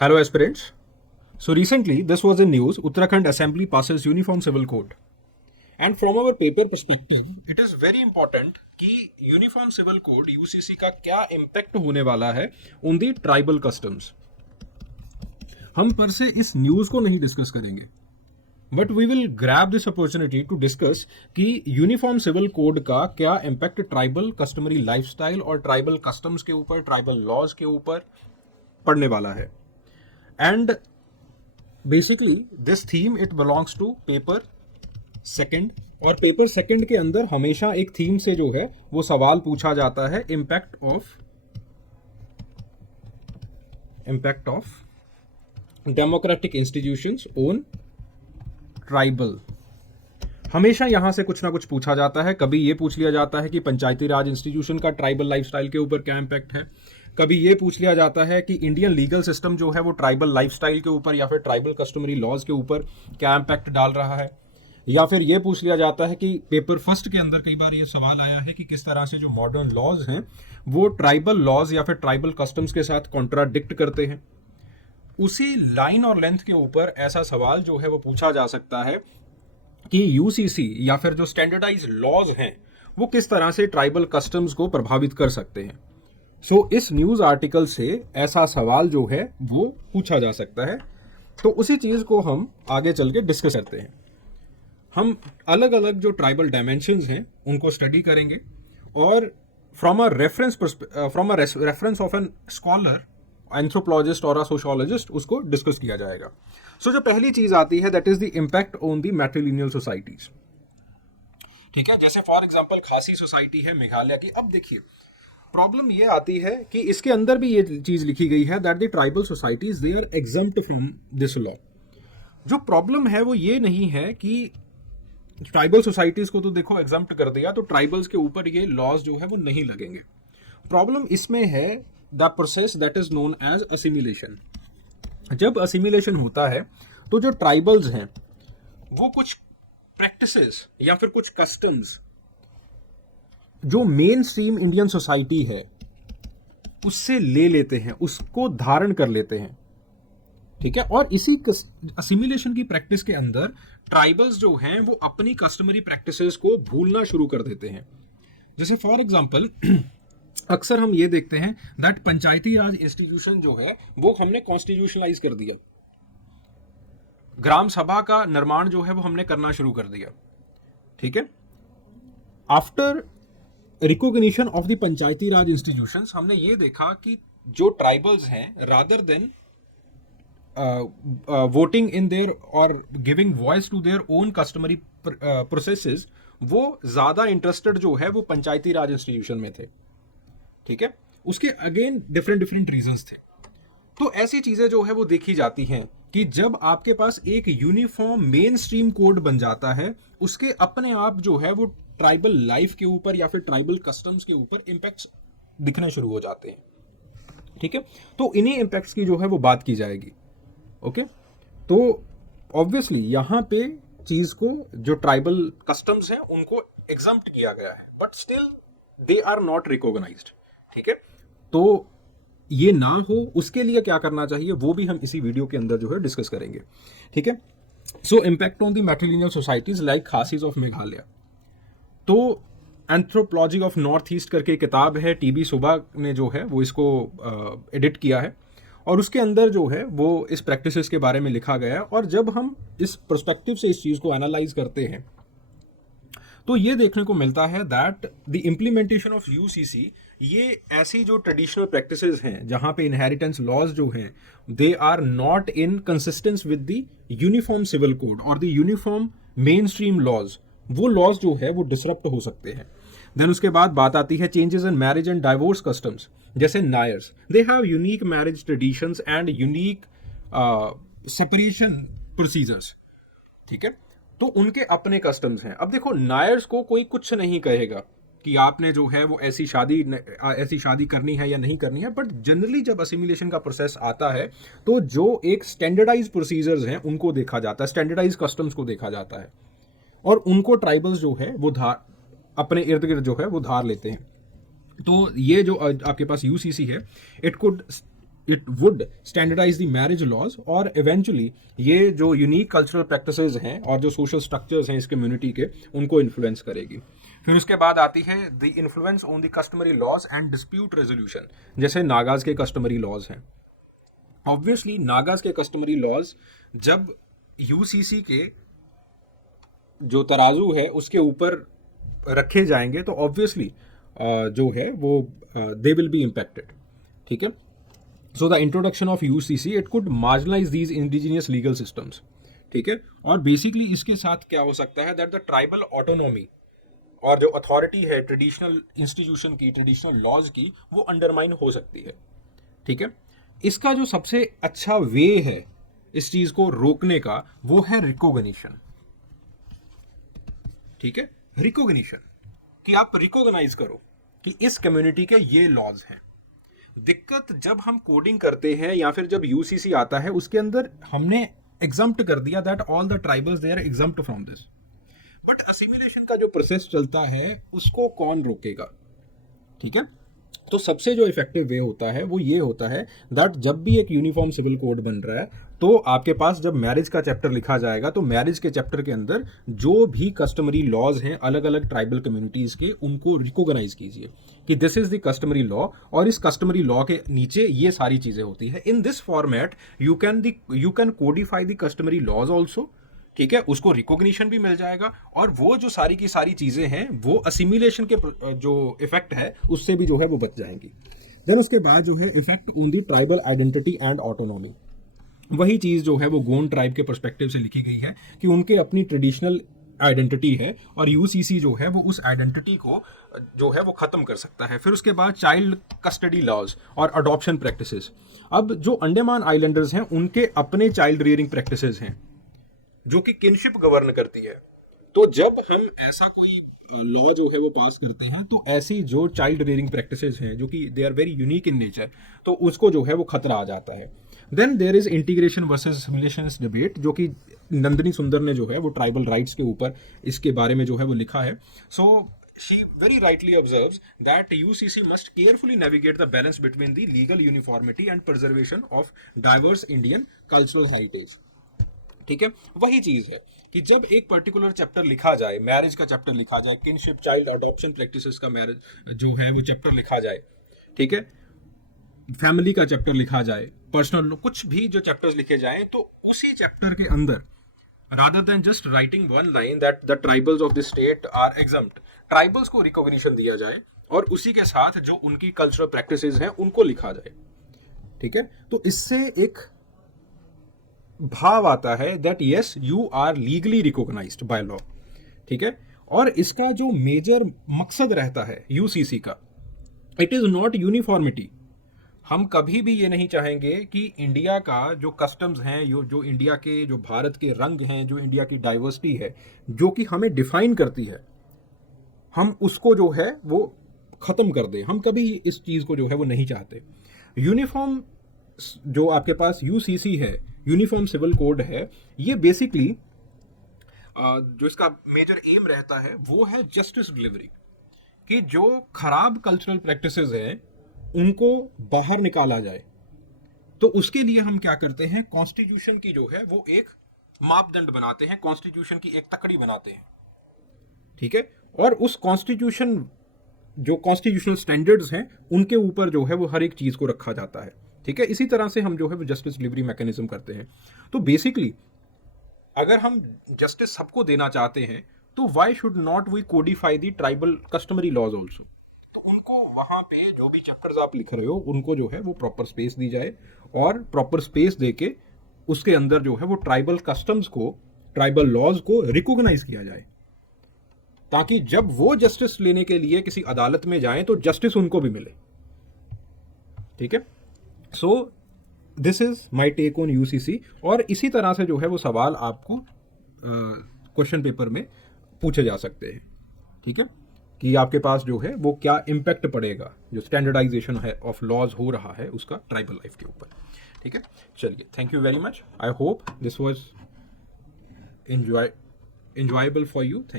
Hello, aspirants. So recently, this was in news. Uttarakhand Assembly passes Uniform Civil Code. And from our paper perspective, it is very important कि uniform civil code UCC का क्या impact होने वाला है on the tribal customs. हम पर से इस न्यूज को नहीं डिस्कस करेंगे, but we will grab this opportunity to discuss कि यूनिफॉर्म सिविल कोड का क्या इम्पैक्ट ट्राइबल कस्टमरी लाइफस्टाइल और ट्राइबल कस्टम्स के ऊपर, ट्राइबल लॉज के ऊपर पड़ने वाला है। And basically this theme it belongs to paper second, और पेपर सेकंड के अंदर हमेशा एक थीम से जो है वो सवाल पूछा जाता है, impact of democratic institutions on tribal. हमेशा यहां से कुछ ना कुछ पूछा जाता है। कभी ये पूछ लिया जाता है कि पंचायती राज इंस्टीट्यूशन का ट्राइबल लाइफस्टाइल के ऊपर क्या इम्पैक्ट है। कभी ये पूछ लिया जाता है कि इंडियन लीगल सिस्टम जो है वो ट्राइबल लाइफस्टाइल के ऊपर या फिर ट्राइबल कस्टमरी लॉज के ऊपर क्या इम्पैक्ट डाल रहा है। या फिर ये पूछ लिया जाता है कि पेपर फर्स्ट के अंदर कई बार ये सवाल आया है कि किस तरह से जो मॉडर्न लॉज हैं वो ट्राइबल लॉज या फिर ट्राइबल कस्टम्स के साथ कॉन्ट्राडिक्ट करते हैं। उसी लाइन और लेंथ के ऊपर ऐसा सवाल जो है वो पूछा जा सकता है कि यूसीसी या फिर जो स्टैंडर्डाइज लॉज हैं वो किस तरह से ट्राइबल कस्टम्स को प्रभावित कर सकते हैं। सो इस न्यूज आर्टिकल से ऐसा सवाल जो है वो पूछा जा सकता है। तो उसी चीज को हम आगे चल के डिस्कस करते हैं। हम अलग अलग जो ट्राइबल डायमेंशंस हैं उनको स्टडी करेंगे और from a reference of an scholar, anthropologist और सोशियोलॉजिस्ट उसको डिस्कस किया जाएगा। सो जो पहली चीज आती है that is the impact on the matrilineal societies. ठीक है, जैसे फॉर एग्जांपल खासी सोसाइटी है मेघालय की। अब देखिए प्रॉब्लम ये आती है कि इसके अंदर भी ये चीज लिखी गई है that the tribal societies they are exempt from this law. जो प्रॉब्लम है वो ये नहीं है कि ट्राइबल सोसाइटीज को तो देखो एग्जम्प्ट कर दिया तो ट्राइबल्स के ऊपर ये लॉज जो है वो नहीं लगेंगे। प्रॉब्लम इसमें है the process that is known as assimilation. जब असिमिलेशन होता है तो जो ट्राइबल्स हैं वो कुछ प्रैक्टिसेस या फिर कुछ कस्टम्स जो मेन स्ट्रीम इंडियन सोसाइटी है उससे ले लेते हैं, उसको धारण कर लेते हैं। ठीक है, और इसी असिमिलेशन की प्रैक्टिस के अंदर ट्राइबल्स जो हैं वो अपनी कस्टमरी प्रैक्टिसेस को भूलना शुरू कर देते हैं। जैसे फॉर एग्जांपल अक्सर हम ये देखते हैं दैट पंचायती राज इंस्टीट्यूशन जो है वो हमने कॉन्स्टिट्यूशनलाइज कर दिया, ग्राम सभा का निर्माण जो है वो हमने करना शुरू कर दिया। ठीक है, after recognition of the panchayati raj institutions हमने ये देखा कि जो ट्राइबल्स हैं rather than voting in their और giving voice to their own customary processes, वो ज्यादा इंटरेस्टेड जो है वो पंचायती राज इंस्टीट्यूशन में थे। ठीक है, उसके अगेन डिफरेंट रीजंस थे। तो ऐसी चीजें जो है वो देखी जाती हैं कि जब आपके पास एक यूनिफॉर्म मेन स्ट्रीम कोड बन जाता है उसके अपने आप जो है वो ट्राइबल लाइफ के ऊपर या फिर ट्राइबल कस्टम्स के ऊपर इंपैक्ट्स दिखने शुरू हो जाते हैं। ठीक है, तो इन्हीं इंपैक्ट्स की जो है वो बात की जाएगी। ओके, तो ऑब्वियसली यहां पे चीज को जो ट्राइबल कस्टम्स हैं उनको एग्जम्प्ट किया गया है but still they are not recognised. ठीक है, तो ये ना हो उसके लिए क्या करना चाहिए वो भी हम इसी वीडियो के अंदर जो है डिस्कस करेंगे। ठीक है, so impact on the matrilineal societies like Khasis of Meghalaya. तो एंथ्रोपोलॉजी ऑफ नॉर्थ ईस्ट करके किताब है, टीबी सुबा ने जो है वो इसको एडिट किया है और उसके अंदर जो है वो इस प्रैक्टिसेस के बारे में लिखा गया है। और जब हम इस पर्सपेक्टिव से इस चीज को एनालाइज करते हैं तो ये देखने को मिलता है that the implementation of UCC, ये ऐसी जो ट्रेडिशनल प्रैक्टिसेस हैं जहां पे इनहेरिटेंस लॉज जो हैं they are not in consistence with the uniform civil code और the uniform mainstream laws, वो लॉज जो है वो डिसरप्ट हो सकते हैं। देन उसके बाद बात आती है changes in marriage and divorce customs. जैसे Nairs, they have unique marriage traditions and unique separation procedures. ठीक है, तो उनके अपने कस्टम्स हैं। अब देखो नायर्स को कोई कुछ नहीं कहेगा कि आपने जो है वो ऐसी शादी करनी है या नहीं करनी है, बट जनरली जब असिमिलेशन का प्रोसेस आता है तो जो एक स्टैंडर्डाइज प्रोसीजर्स हैं उनको देखा जाता है, स्टैंडर्डाइज कस्टम्स को देखा जाता है और उनको ट्राइबल्स जो है वो अपने इर्द गिर्द जो है वो धार लेते हैं। तो ये जो आपके पास यूसीसी है, it could it would standardise the marriage laws, और इवेंचुअली ये जो यूनिक कल्चरल प्रैक्टिसेस हैं और जो सोशल स्ट्रक्चर्स हैं इस कम्युनिटी के, उनको इन्फ्लुएंस करेगी। फिर उसके बाद आती है the influence on the customary laws and dispute resolution, जैसे नागाज के कस्टमरी लॉज हैं। ऑब्वियसली नागाज के कस्टमरी लॉज जब यूसीसी के जो तराजू है उसके ऊपर रखे जाएंगे तो ऑब्वियसली जो है वो दे विल बी इम्पैक्टेड, ठीक है। So the introduction of UCC it could marginalise these indigenous legal systems, ठीक है। और बेसिकली इसके साथ क्या हो सकता है दैट द ट्राइबल ऑटोनॉमी और जो अथॉरिटी है ट्रेडिशनल इंस्टीट्यूशन की, ट्रेडिशनल लॉज की, वो अंडरमाइन हो सकती है, ठीक है। इसका जो सबसे अच्छा वे है इस चीज को रोकने का वो है रिकॉग्निशन, ठीक है। रिकॉग्निशन कि आप रिकॉग्नाइज करो कि इस कम्युनिटी के ये लॉज हैं। दिक्कत जब हम कोडिंग करते हैं या फिर जब यूसीसी आता है उसके अंदर हमने एग्जम्प्ट कर दिया that all the tribals they are exempt from this, but assimilation का जो प्रोसेस चलता है उसको कौन रोकेगा, ठीक है। तो सबसे जो इफेक्टिव वे होता है वो ये होता है दैट जब भी एक यूनिफॉर्म सिविल कोड बन रहा है तो आपके पास जब मैरिज का चैप्टर लिखा जाएगा तो मैरिज के चैप्टर के अंदर जो भी कस्टमरी लॉज हैं अलग अलग ट्राइबल कम्युनिटीज के, उनको रिकॉग्नाइज कीजिए कि this is the customary law, और इस कस्टमरी लॉ के नीचे ये सारी चीजें होती है। In this format you can codify the customary laws also, ठीक है। उसको रिकॉग्निशन भी मिल जाएगा और वो जो सारी की सारी चीजें हैं वो असिमिलेशन के जो इफेक्ट है उससे भी जो है वो बच जाएंगी। देन उसके बाद जो है effect on the tribal identity and autonomy, वही चीज जो है वो गोंड ट्राइब के पर्सपेक्टिव से लिखी गई है कि उनके अपनी ट्रेडिशनल आइडेंटिटी है और यूसीसी जो है वो उस आइडेंटिटी को जो है वो खत्म कर सकता है। फिर उसके बाद चाइल्ड कस्टडी लॉज और अडॉप्शन प्रैक्टिसेस। अब जो अंडमान आइलैंडर्स हैं उनके अपने चाइल्ड रियरिंग प्रैक्टिसेस हैं जो कि किनशिप गवर्न करती है। तो जब हम ऐसा कोई लॉ जो है वो पास करते हैं तो ऐसी जो चाइल्ड रियरिंग प्रैक्टिसेस हैं जो कि they are very unique in nature, तो उसको जो है वो खतरा आ जाता है। Then there is integration versus assimilation debate, जो कि नंदिनी सुंदर ने जो है वो ट्राइबल राइट्स के ऊपर इसके बारे में जो है वो लिखा है। सो she very rightly observes that UCC must carefully navigate the balance between the legal uniformity and preservation of diverse Indian cultural heritage, ठीक है। वही चीज है कि जब एक पर्टिकुलर चैप्टर लिखा जाए, मैरिज का चैप्टर लिखा जाए, किनशिप, चाइल्ड अडॉप्शन प्रैक्टिसेस का मैरिज जो है वो चैप्टर लिखा जाए, ठीक है, फैमिली का चैप्टर लिखा जाए, पर्सनल कुछ भी जो चैप्टर्स लिखे जाएं, तो उसी चैप्टर के अंदर rather than just writing one line that the tribals of the state are exempt, tribals को रिकॉग्निशन दिया जाए और उसी के साथ जो उनकी कल्चरल प्रैक्टिसेस हैं उनको लिखा जाए, ठीक है। तो इससे एक भाव आता है that yes you are legally recognized by law, ठीक है। और इसका जो मेजर मकसद रहता है यूसीसी का, इट इज नॉट यूनिफॉर्मिटी। हम कभी भी ये नहीं चाहेंगे कि इंडिया का जो कस्टम्स हैं, जो इंडिया के, जो भारत के रंग हैं, जो इंडिया की डाइवर्सिटी है, जो कि हमें डिफाइन करती है, हम उसको जो है वो खत्म कर दें। हम कभी इस चीज को जो है वो नहीं चाहते। यूनिफॉर्म जो आपके पास यूसीसी है, यूनिफॉर्म सिविल कोड है, ये बेसिकली जो इसका मेजर एम रहता है वो है जस्टिस डिलीवरी, कि जो खराब कल्चरल प्रैक्टिसेस हैं उनको बाहर निकाला जाए। तो उसके लिए हम क्या करते हैं, कॉन्स्टिट्यूशन की जो है वो एक मापदंड बनाते हैं, कॉन्स्टिट्यूशन की एक तकड़ी बनाते हैं, ठीक है। और उस कॉन्स्टिट्यूशन जो कॉन्स्टिट्यूशनल स्टैंडर्ड्स हैं उनके ऊपर जो है वो हर एक चीज को रखा जाता है, ठीक है। इसी तरह से हम जो है वो जस्टिस डिलीवरी मैकेनिज्म करते हैं। तो बेसिकली अगर हम जस्टिस सबको देना चाहते हैं तो why should not we codify the tribal customary laws also. तो उनको वहां पे जो भी चैप्टर्स आप लिख रहे हो उनको जो है वो प्रॉपर स्पेस दी जाए और प्रॉपर स्पेस देके उसके अंदर जो है वो ट्राइबल कस्टम्स को, ट्राइबल लॉज को रिकॉग्नाइज किया जाए, ताकि जब वो जस्टिस लेने के लिए किसी अदालत में जाएं तो जस्टिस उनको भी मिले, ठीक है। So this is my take on UCC. और इसी तरह से जो है वो सवाल आपको क्वेश्चन पेपर में पूछे जा सकते हैं, ठीक है, कि आपके पास जो है वो क्या इम्पैक्ट पड़ेगा जो स्टैंडर्डाइजेशन है ऑफ लॉज हो रहा है उसका ट्राइबल लाइफ के ऊपर, ठीक है। चलिए, thank you very much. I hope this was enjoyable for you. Thank you.